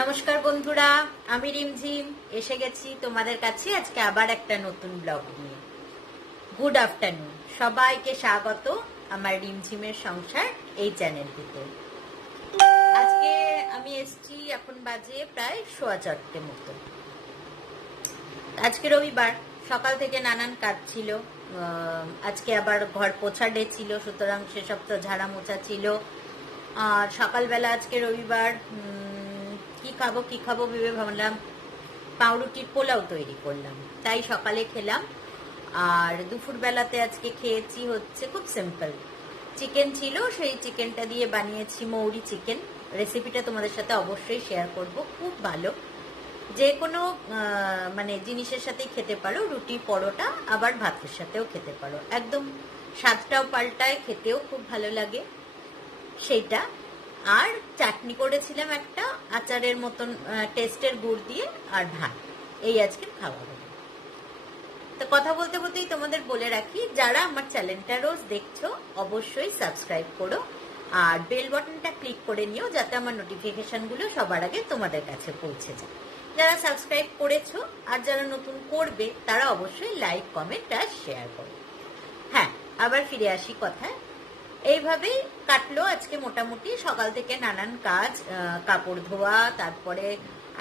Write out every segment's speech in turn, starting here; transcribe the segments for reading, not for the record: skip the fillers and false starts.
নমস্কার বন্ধুরা, আমি রিমঝিম এসে গেছি তোমাদের কাছে আজকে আবার একটা নতুন ব্লগ নিয়ে। গুড আফটারনুন, সবাইকে স্বাগত আমার রিমঝিমের সংসার এই চ্যানেলটিতে। আজকে আমি এসছি, এখন বাজে প্রায় 4:15 মতো। আজকে রবিবার, সকাল থেকে নানান কাজ ছিল। আজকে আবার ঘর পোছা ডে ছিল, সুতরাং সেসব তো ঝাড়া মোছা ছিল। আর সকালবেলা আজকে রবিবার, কি খাবো ভেবে ভাবলাম পাউরুটির পোলাও তৈরি করলাম, তাই সকালে খেলাম। আর দুপুরবেলাতে আজকে খেয়েছি হচ্ছে খুব সিম্পল, চিকেন ছিল, সেই চিকেনটা দিয়ে বানিয়েছি মৌরি চিকেন। রেসিপিটা তোমাদের সাথে অবশ্যই শেয়ার করব, খুব ভালো। যে কোনো মানে জিনিসের সাথেই খেতে পারো, রুটি পরোটা আবার ভাতের সাথেও খেতে পারো, একদম স্বাদটাও পাল্টায়, খেতেও খুব ভালো লাগে সেইটা। আর চাটনি করেছিলাম একটা আচারের মতন, টেস্টের গুড় দিয়ে, আর ভাত। এই আজকের খাওয়া হলো। তো কথা বলতে বলতেই তোমাদের বলে রাখি, যারা আমার চ্যানেলটা রোজ দেখছো অবশ্যই সাবস্ক্রাইব করো আর বেল বাটনটা ক্লিক করে নিও, যাতে আমার নোটিফিকেশনগুলো সবার আগে তোমাদের কাছে পৌঁছে যায়। যারা সাবস্ক্রাইব করেছো আর যারা নতুন করবে তারা অবশ্যই লাইক, কমেন্ট আর শেয়ার করো। হ্যাঁ, আবার ফিরে আসি কথায়। এইভাবেই কাটলো আজকে মোটামুটি সকাল থেকে নানান কাজ, কাপড় ধোয়া, তারপরে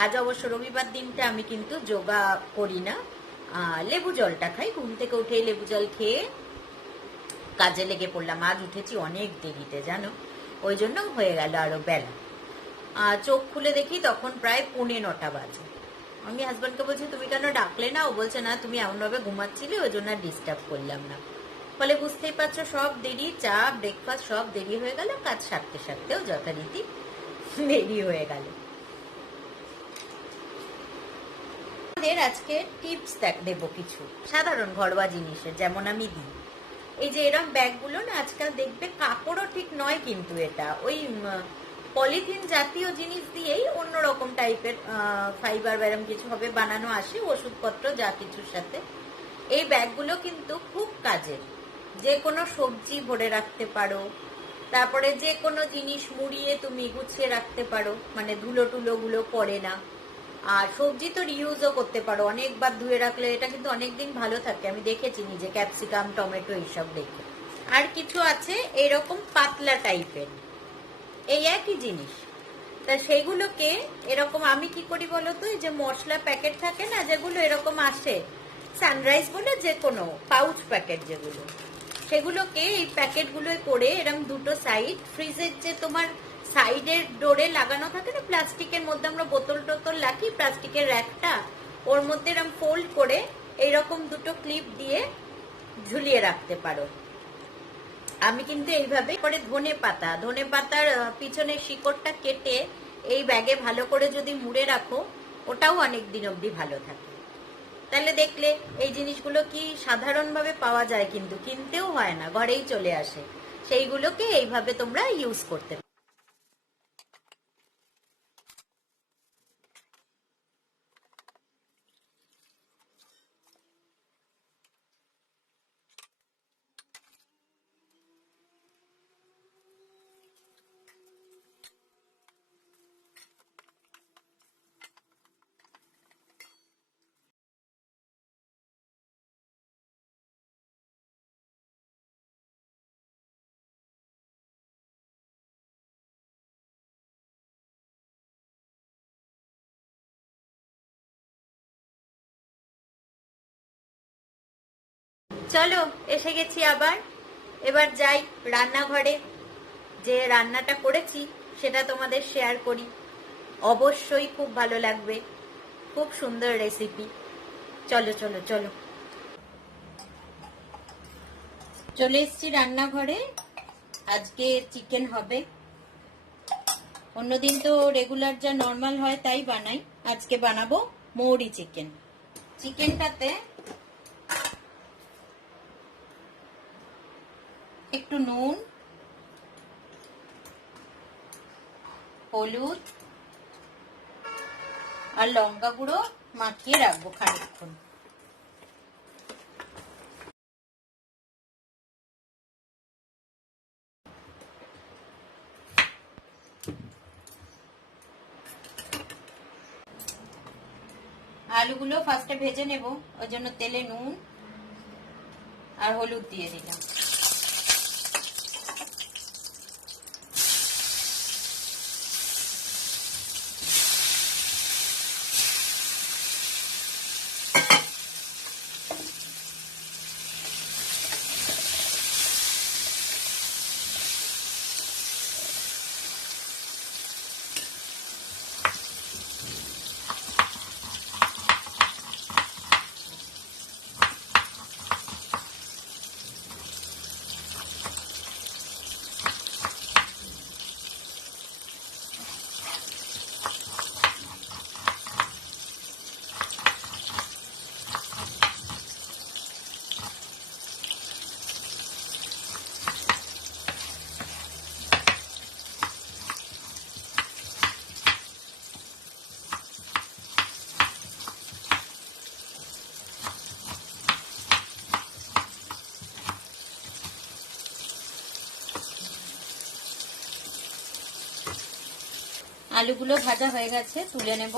আজ অবশ্য রবিবার দিনটা আমি কিন্তু যোগা করি না, লেবু জলটা খাই। ঘুম থেকে উঠে লেবু জল খেয়ে কাজে লেগে পড়লাম। আজ উঠেছি অনেক দেরিতে জানো, ওই জন্য হয়ে গেল আরো বেলা। চোখ খুলে দেখি তখন প্রায় 9:45 বাজে। আমি হাজব্যান্ডকে বলছি তুমি কেন ডাকলে না? ও বলছে না, তুমি এমনভাবে ঘুমাচ্ছিলে ওই জন্য ডিস্টার্ব করলাম না। ফলে বুঝতেই পারছো সব দেরি, চা ব্রেকফাস্ট সব দেরি হয়ে গেল, কাজ সারতে সারতেও যথারীতি দেরি হয়ে গেল। আজকে টিপস দেব কিছু সাধারণ ঘরোয়া জিনিসের, যেমন আমি দিই। এই যে এরকম ব্যাগগুলো না আজকাল দেখবে কাপড়ও ঠিক নয়, কিন্তু এটা ওই পলিথিন জাতীয় জিনিস দিয়েই অন্যরকম টাইপের ফাইবার ব্যারাম কিছু হবে বানানো, আসে ওষুধপত্র যা কিছুর সাথে। এই ব্যাগগুলো কিন্তু খুব কাজের। যে কোনো সবজি ভরে রাখতে পারো, তারপরে যে কোনো জিনিস মুড়িয়ে তুমি গুছিয়ে রাখতে পারো, মানে ধুলো টুলো গুলো পড়ে না। আর সবজি তো রিউজও করতে পারো, অনেকবার ধুয়ে রাখলে এটা কিন্তু অনেকদিন ভালো থাকে। আমি দেখেছি নিজে, ক্যাপসিকাম, টমেটো এইসব দেখে। আর কিছু আছে এরকম পাতলা টাইপের, এই একই জিনিস। তা সেইগুলোকে এরকম আমি কি করি বলতো, এই যে মশলা প্যাকেট থাকে না যেগুলো এরকম আসে, সানরাইজ বলে যে কোনো পাউচ প্যাকেট যেগুলো, সেগুলোকে এই প্যাকেটগুলোয় করে এরকম দুটো সাইড, ফ্রিজের যে তোমার সাইডের ডোরে লাগানো থাকে না প্লাস্টিকের মধ্যে, আমরা বোতল টোতল রাখি, প্লাস্টিকের র্যাকটা, ওর মধ্যে এরকম ফোল্ড করে এইরকম দুটো ক্লিপ দিয়ে ঝুলিয়ে রাখতে পারো। আমি কিন্তু এইভাবে করে ধনে পাতার পিছনের শিকড়টা কেটে এই ব্যাগে ভালো করে যদি মুড়ে রাখো, ওটাও অনেক দিন অবধি ভালো থাকে। তাহলে দেখলে এই জিনিসগুলো কি সাধারণভাবে পাওয়া যায়, কিন্তু কিনতেও হয় না, ঘরেই চলে আসে। সেইগুলোকে এইভাবে তোমরা ইউজ করতে পারো। চলো, এসে গেছি আবার। এবার যাই রান্নাঘরে, যে রান্নাটা করেছি সেটা তোমাদের শেয়ার করি, অবশ্যই খুব ভালো লাগবে, খুব সুন্দর রেসিপি। চলো চলো চলো, চলে এসছি রান্নাঘরে। আজকে চিকেন হবে, অন্যদিন তো রেগুলার যা নর্মাল হয় তাই বানাই, আজকে বানাবো মৌরি চিকেন। চিকেনটাতে একটু নুন, হলুদ আর লঙ্কা গুঁড়ো মাখিয়ে রাখবো খানিকক্ষণ। আলুগুলো ফার্স্টে ভেজে নেব, ওই জন্য তেলে নুন আর হলুদ দিয়ে দিলাম। আলুগুলো ভাজা হয়ে গেছে, তুলে নেব।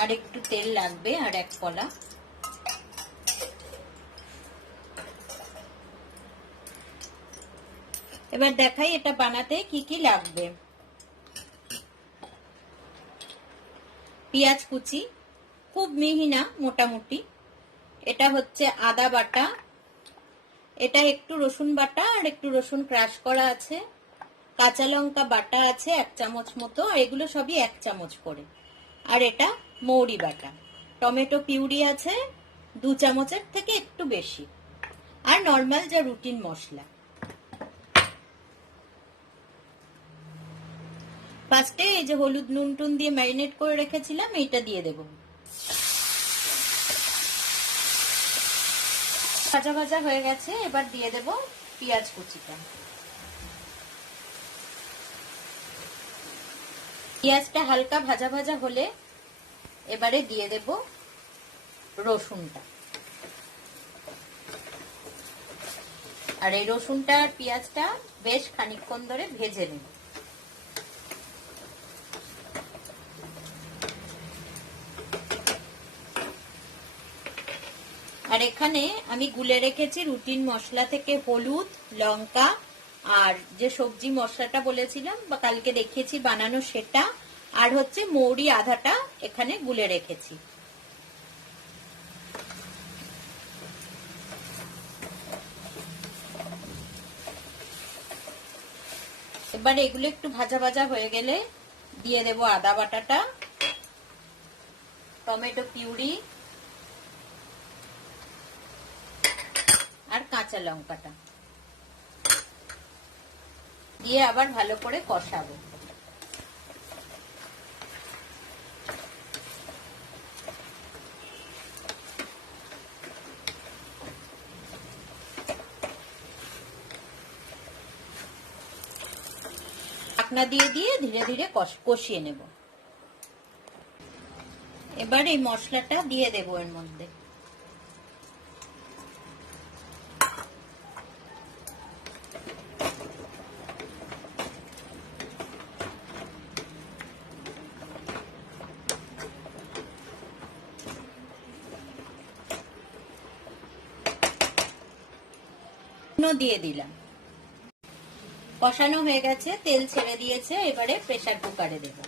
আর একটু তেল লাগবে, আর এক কলা। এবার দেখাই এটা বানাতে কি কি লাগবে। পেঁয়াজ কুচি, খুব মিহি না, মোটামুটি। এটা হচ্ছে আদা বাটা, এটা একটু রসুন বাটা আর একটু রসুন ক্রাশ করা আছে, কাঁচা লঙ্কা বাটা আছে 1 চামচ মতো, আর এগুলো সবই 1 চামচ করে। আর এটা মৌরি বাটা, টমেটো পিউরি আছে 2 চামচের থেকে একটু বেশি, আর নর্মাল যা রুটিন মশলা। ফার্স্টে এই যে হলুদ নুন টুন দিয়ে ম্যারিনেট করে রেখেছিলাম, এইটা দিয়ে দেব। ভাজা ভাজা হয়ে গেছে, এবার দিয়ে দেব পেঁয়াজ কুচিটা। পেঁয়াজটা হালকা ভাজা ভাজা হলে এবারে দিয়ে দেব রসুনটা। আর এই রসুনটা আর পেঁয়াজটা বেশ খানিকক্ষণ ধরে ভেজে নেব। আর এখানে আমি গুলে রেখেছি রুটিন মশলা থেকে হলুদ, লঙ্কা আর যে সবজি মশলাটা বলেছিলাম বা কালকে দেখিয়েছি বানানো সেটা, আর হচ্ছে মৌরি আধাটা এখানে গুলে রেখেছি। এবার এগুলো একটু ভাজা ভাজা হয়ে গেলে দিয়ে দেব আদা বাটাটা, টমেটো পিউরি আর কাঁচা লঙ্কাটা দিয়ে আবার ভালো করে কষাবো। ঢাকনা দিয়ে দিয়ে ধীরে ধীরে কষিয়ে নেব। এবার এই মশলাটা দিয়ে দেব এর মধ্যে। দিয়ে দিলাম, কষানো হয়ে গেছে, তেল ছেড়ে দিয়েছে। এবারে প্রেসার কুকারে দেব।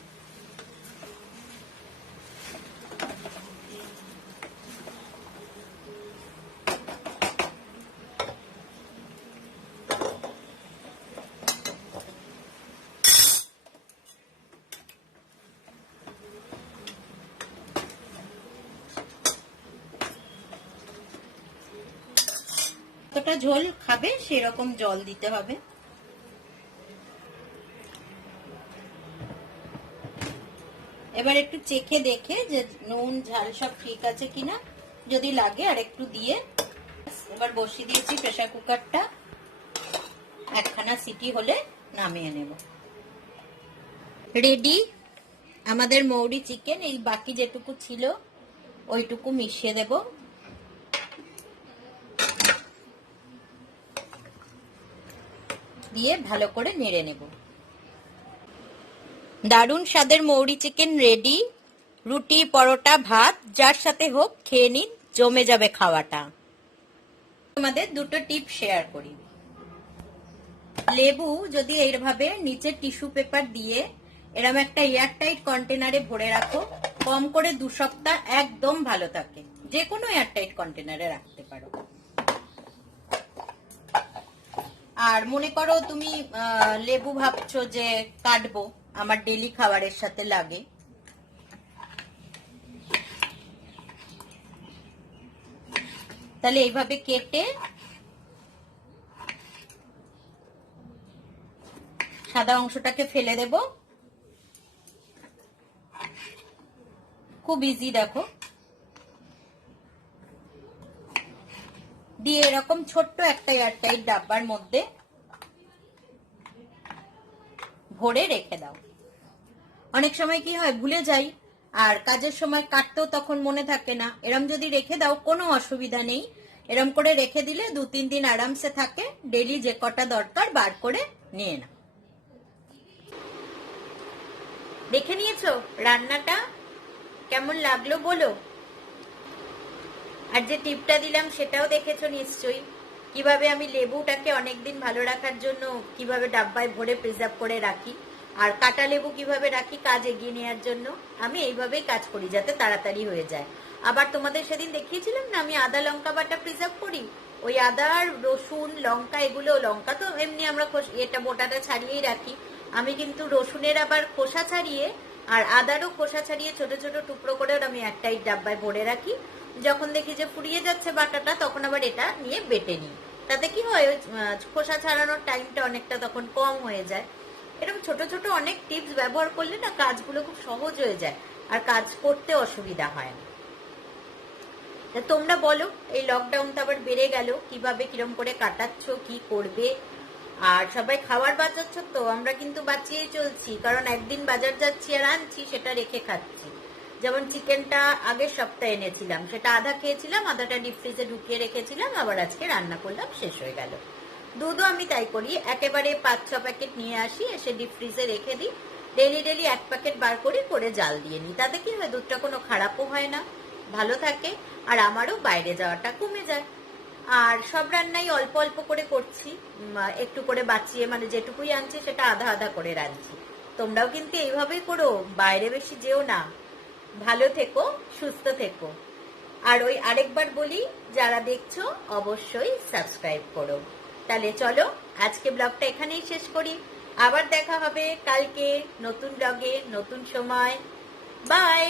যতটা ঝোল খাবে সেরকম জল দিতে হবে। এবার একটু চেখে দেখে যে নুন ঝাল সব ঠিক আছে কিনা, যদি লাগে আর একটু দিয়ে এবার বসিয়ে দিয়েছি প্রেসার কুকারটা। একখানা সিটি হলে নামিয়ে নেব। রেডি আমাদের মৌরি চিকেন। এই বাকি যেটুকু ছিল ওইটুকু মিশিয়ে দেব। দিয়ে ভালো করে নেড়ে নেব। দারুণ স্বাদের মৌরি চিকেন রেডি। রুটি, পরোটা, ভাত যার সাথে হোক খেয়ে নিন, জমে যাবে খাওয়াটা। তোমাদের দুটো টিপ শেয়ার করি। লেবু যদি এইভাবে নিচে টিস্যু পেপার দিয়ে এরকম একটা এয়ারটাইট কন্টেনারে ভরে রাখো, কম করে 2 সপ্তাহ একদম ভালো থাকে। যে কোনো এয়ারটাইট কন্টেনারে রাখতে পারো। আর মনে করো তুমি লেবু ভাবছো যে কাটবো, আমার ডেলি খাবারের সাথে লাগে, তাহলে এইভাবে কেটে সাদা অংশটাকে ফেলে দেব। খুব ইজি, দেখো। দিয়ে এরকম ছোট্ট একটা এয়ারটাইট ডাব্বার মধ্যে ভরে রেখে দাও। অনেক সময় কি হয়, ভুলে যাই, আর কাজের সময় কাটতেও তখন মনে থাকে না। এরম যদি রেখে দাও কোনো অসুবিধা নেই। এরম করে রেখে দিলে 2-3 দিন আরামসে থাকে। ডেলি যে কটা দরকার বার করে নিয়ে নাও। দেখে নিয়েছো রান্নাটা কেমন লাগলো বলো। আর যে টিপটা দিলাম সেটাও দেখেছো নিশ্চয়ই, কিভাবে আমি লেবুটাকে অনেকদিন ভালো রাখার জন্য কিভাবে ডাব্বায় ভরে প্রিজার্ভ করে রাখি, আর কাটা লেবু কিভাবে রাখি কাজ এগিয়ে নেওয়ার জন্য। আমি এইভাবেই কাজ করি যাতে তাড়াতাড়ি হয়ে যায়। আবার তোমাদের সেদিন দেখিয়েছিলাম না আমি আদা লঙ্কা বাটা প্রিজার্ভ করি, ওই আদা, রসুন, লঙ্কা, এগুলো লঙ্কা তো এমনি আমরা এটা বোটাটা ছাড়িয়েই রাখি, আমি কিন্তু রসুনের আবার খোসা ছাড়িয়ে আর আদারও খোসা ছাড়িয়ে ছোট ছোট টুকরো করে আমি একটাই ডাব্বায় ভরে রাখি। যখন দেখি যে ফুরিয়ে যাচ্ছে বাটাটা তখন আবার এটা নিয়ে বেটে নিই। তাতে কি হয়, খোসা ছাড়ানোর টাইমটা অনেকটা তখন কম হয়ে যায়। এরকম ছোট ছোট অনেক টিপস ব্যবহার করলে না কাজগুলো খুব সহজ হয়ে যায় আর কাজ করতে অসুবিধা হয় না। তোমরা বলো, এই লকডাউনটা আবার বেড়ে গেল, কিভাবে কিরম করে কাটাচ্ছ, কি করবে। আর সবাই খাবার বাঁচাচ্ছ তো, আমরা কিন্তু বাঁচিয়ে চলছি, কারণ একদিন বাজার যাচ্ছি আর আনছি সেটা রেখে খাচ্ছি। যেমন চিকেনটা আগের সপ্তাহে এনেছিলাম, সেটা আধা খেয়েছিলাম, আধাটা ডিপ ফ্রিজে ঢুকিয়ে রেখেছিলাম, আবার আজকে রান্না করলাম, শেষ হয়ে গেল। দুধও আমি তাই করি, একেবারে 5-6 প্যাকেট নিয়ে আসি, এসে ডিপ ফ্রিজে রেখে দিই। ডেলি ডেলি 1 প্যাকেট বার করি, করে জাল দিয়ে নিই। তাতে কি হয়, দুধটা কোনো খারাপও হয় না, ভালো থাকে, আর আমারও বাইরে যাওয়াটা কমে যায়। আর সব রান্নাই অল্প অল্প করে করছি, একটু করে বাঁচিয়ে, মানে যেটুকুই আনছি সেটা আধা আধা করে রাঁধছি। তোমরাও কিন্তু এইভাবেই করো, বাইরে বেশি যেও না। ভালো থেকো, সুস্থ থেকো। আর ওই আরেকবার বলি, যারা দেখছো অবশ্যই সাবস্ক্রাইব করো। তাহলে চলো আজকে ব্লগটা এখানেই শেষ করি। আবার দেখা হবে কালকে নতুন ব্লগে, নতুন সময়। বাই।